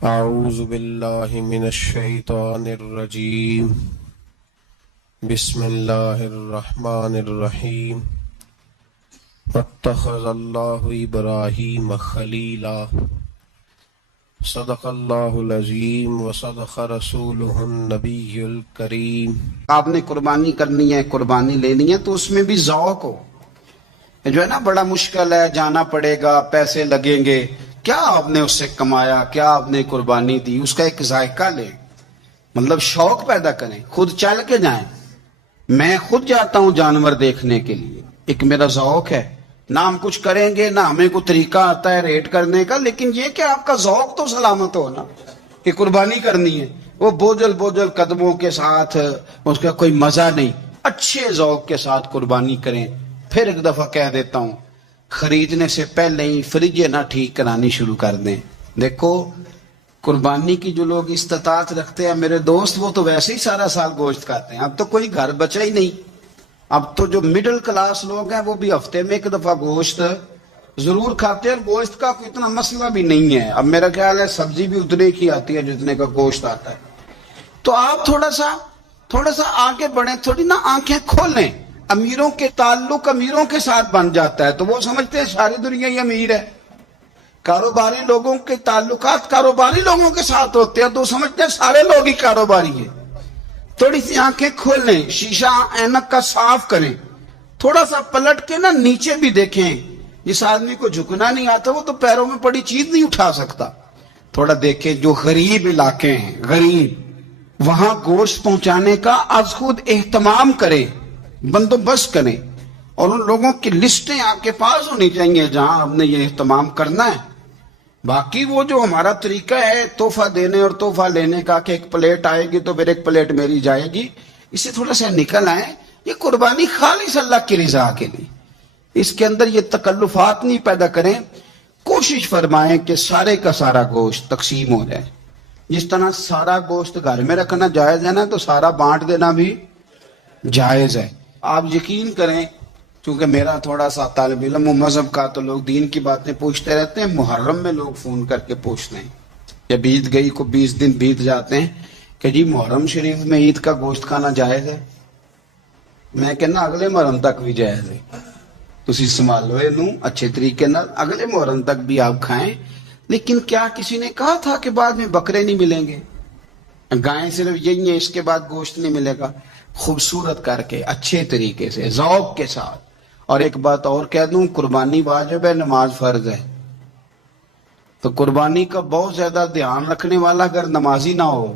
اعوذ باللہ من الشیطان الرجیم بسم اللہ الرحمن الرحیم واتخذ اللہ ابراہیم خلیلا صدق اللہ العظیم وصدق رسولہ النبی الکریم۔ آپ نے قربانی کرنی ہے، قربانی لینی ہے تو اس میں بھی ذوق ہو۔ جو ہے نا بڑا مشکل ہے، جانا پڑے گا، پیسے لگیں گے، کیا آپ نے اس سے کمایا، کیا آپ نے قربانی دی، اس کا ایک ذائقہ لیں، مطلب شوق پیدا کریں، خود چل کے جائیں۔ میں خود جاتا ہوں جانور دیکھنے کے لیے، ایک میرا ذوق ہے، نہ ہم کچھ کریں گے نہ ہمیں کوئی طریقہ آتا ہے ریٹ کرنے کا، لیکن یہ کہ آپ کا ذوق تو سلامت ہو نا کہ قربانی کرنی ہے۔ وہ بوجھل بوجھل قدموں کے ساتھ اس کا کوئی مزہ نہیں، اچھے ذوق کے ساتھ قربانی کریں۔ پھر ایک دفعہ کہہ دیتا ہوں، خریدنے سے پہلے ہی فریج نہ ٹھیک کرانی شروع کر دیں۔ دیکھو قربانی کی جو لوگ استطاعت رکھتے ہیں میرے دوست، وہ تو ویسے ہی سارا سال گوشت کھاتے ہیں، اب تو کوئی گھر بچا ہی نہیں۔ اب تو جو مڈل کلاس لوگ ہیں وہ بھی ہفتے میں ایک دفعہ گوشت ضرور کھاتے ہیں، اور گوشت کا کوئی اتنا مسئلہ بھی نہیں ہے۔ اب میرا خیال ہے سبزی بھی اتنے کی آتی ہے جتنے کا گوشت آتا ہے۔ تو آپ تھوڑا سا آگے بڑھیں، تھوڑی نا آنکھیں کھولیں۔ امیروں کے تعلق امیروں کے ساتھ بن جاتا ہے تو وہ سمجھتے ہیں ساری دنیا ہی امیر ہے۔ کاروباری لوگوں کے تعلقات کاروباری لوگوں کے ساتھ ہوتے ہیں تو سمجھتے ہیں سارے لوگ ہی کاروباری ہیں۔ تھوڑی سی آنکھیں کھول لیں، شیشہ اینک کا صاف کریں، تھوڑا سا پلٹ کے نا نیچے بھی دیکھیں۔ جس آدمی کو جھکنا نہیں آتا وہ تو پیروں میں پڑی چیز نہیں اٹھا سکتا۔ تھوڑا دیکھیں جو غریب علاقے ہیں، غریب، وہاں گوشت پہنچانے کا از خود اہتمام کریں، بندوبست کریں، اور ان لوگوں کی لسٹیں آپ کے پاس ہونی چاہیے جہاں آپ نے یہ اہتمام کرنا ہے۔ باقی وہ جو ہمارا طریقہ ہے تحفہ دینے اور تحفہ لینے کا کہ ایک پلیٹ آئے گی تو پھر ایک پلیٹ میری جائے گی، اس سے تھوڑا سا نکل آئے۔ یہ قربانی خالص اللہ کی رضا کے لیے، اس کے اندر یہ تکلفات نہیں پیدا کریں۔ کوشش فرمائیں کہ سارے کا سارا گوشت تقسیم ہو جائے۔ جس طرح سارا گوشت گھر میں رکھنا جائز ہے نا، تو سارا بانٹ دینا بھی جائز ہے۔ آپ یقین کریں، چونکہ میرا تھوڑا سا طالب علم و مذہب کا تو لوگ دین کی باتیں پوچھتے رہتے ہیں۔ محرم میں لوگ فون کر کے پوچھتے ہیں، جب عید گئی کو 20 دن بیت جاتے ہیں کہ جی محرم شریف میں عید کا گوشت کھانا جائز ہے؟ میں کہنا اگلے محرم تک بھی جائز ہے، تسی سنبھالو یہ اچھے طریقے نال، اگلے محرم تک بھی آپ کھائیں۔ لیکن کیا کسی نے کہا تھا کہ بعد میں بکرے نہیں ملیں گے، گائیں صرف یہی ہیں، اس کے بعد گوشت نہیں ملے گا؟ خوبصورت کر کے اچھے طریقے سے ذوق کے ساتھ۔ اور ایک بات اور کہہ دوں، قربانی واجب ہے، نماز فرض ہے۔ تو قربانی کا بہت زیادہ دھیان رکھنے والا اگر نمازی نہ ہو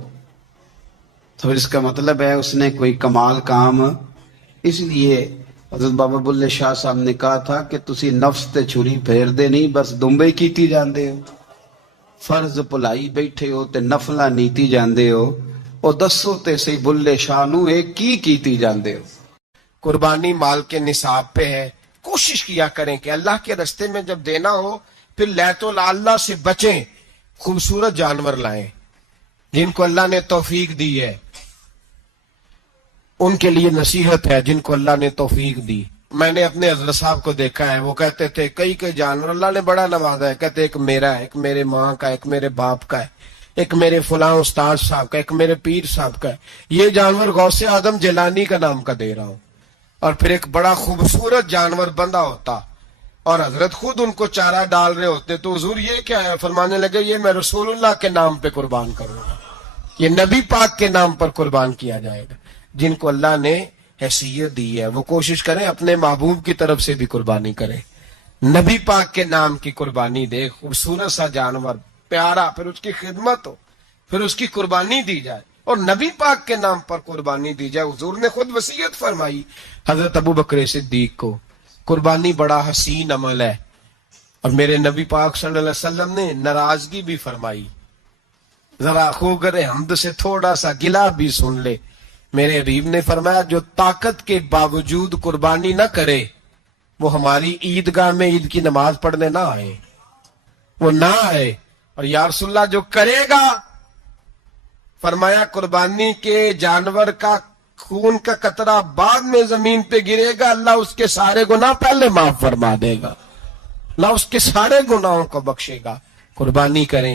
تو پھر اس کا مطلب ہے اس نے کوئی کمال کام۔ اس لیے حضرت بابا بلے شاہ صاحب نے کہا تھا کہ تسی نفس تے چھری پھیر دے نہیں، بس دمبے کیتی جاندے ہو، فرض بھلائی بیٹھے ہو تے نفلہ نیتی جاندے ہو، او دسو تے سی بلے شاہ نو ایک کیتی جاندے ہو۔ قربانی مال کے نصاب پہ ہے، کوشش کیا کریں کہ اللہ کے رستے میں جب دینا ہو پھر لیت اللہ سے بچیں، خوبصورت جانور لائیں۔ جن کو اللہ نے توفیق دی ہے ان کے لیے نصیحت ہے، جن کو اللہ نے توفیق دی۔ میں نے اپنے حضرت صاحب کو دیکھا ہے، وہ کہتے تھے کئی جانور اللہ نے بڑا نوازا ہے، کہتے ایک میرا ہے، ایک میرے ماں کا، ایک میرے باپ کا ہے، ایک میرے فلاں استاد صاحب کا، ایک میرے پیر صاحب کا ہے۔ یہ جانور غوث اعظم جیلانی کا نام کا دے رہا ہوں۔ اور پھر ایک بڑا خوبصورت جانور بندہ ہوتا اور حضرت خود ان کو چارہ ڈال رہے ہوتے، تو حضور یہ کیا ہے؟ فرمانے لگے یہ میں رسول اللہ کے نام پہ قربان کروں گا، یہ نبی پاک کے نام پر قربان کیا جائے گا۔ جن کو اللہ نے حیثیت دی ہے وہ کوشش کریں اپنے محبوب کی طرف سے بھی قربانی کریں، نبی پاک کے نام کی قربانی دے، خوبصورت سا جانور پیارا، پھر اس کی خدمت ہو، پھر اس کی قربانی دی جائے اور نبی پاک کے نام پر قربانی دی جائے۔ حضور نے خود وصیت فرمائی حضرت ابو بکر صدیق کو، قربانی بڑا حسین عمل ہے، اور میرے نبی پاک صلی اللہ علیہ وسلم نے ناراضگی بھی فرمائی، ذرا خوگر حمد سے تھوڑا سا گلا بھی سن لے۔ میرے حبیب نے فرمایا جو طاقت کے باوجود قربانی نہ کرے وہ ہماری عیدگاہ میں عید کی نماز پڑھنے نہ آئے، وہ نہ آئے۔ اور یا رسول اللہ جو کرے گا، فرمایا قربانی کے جانور کا خون کا قطرہ بعد میں زمین پہ گرے گا، اللہ اس کے سارے گناہ پہلے معاف فرما دے گا، اللہ اس کے سارے گناہوں کو بخشے گا۔ قربانی کریں،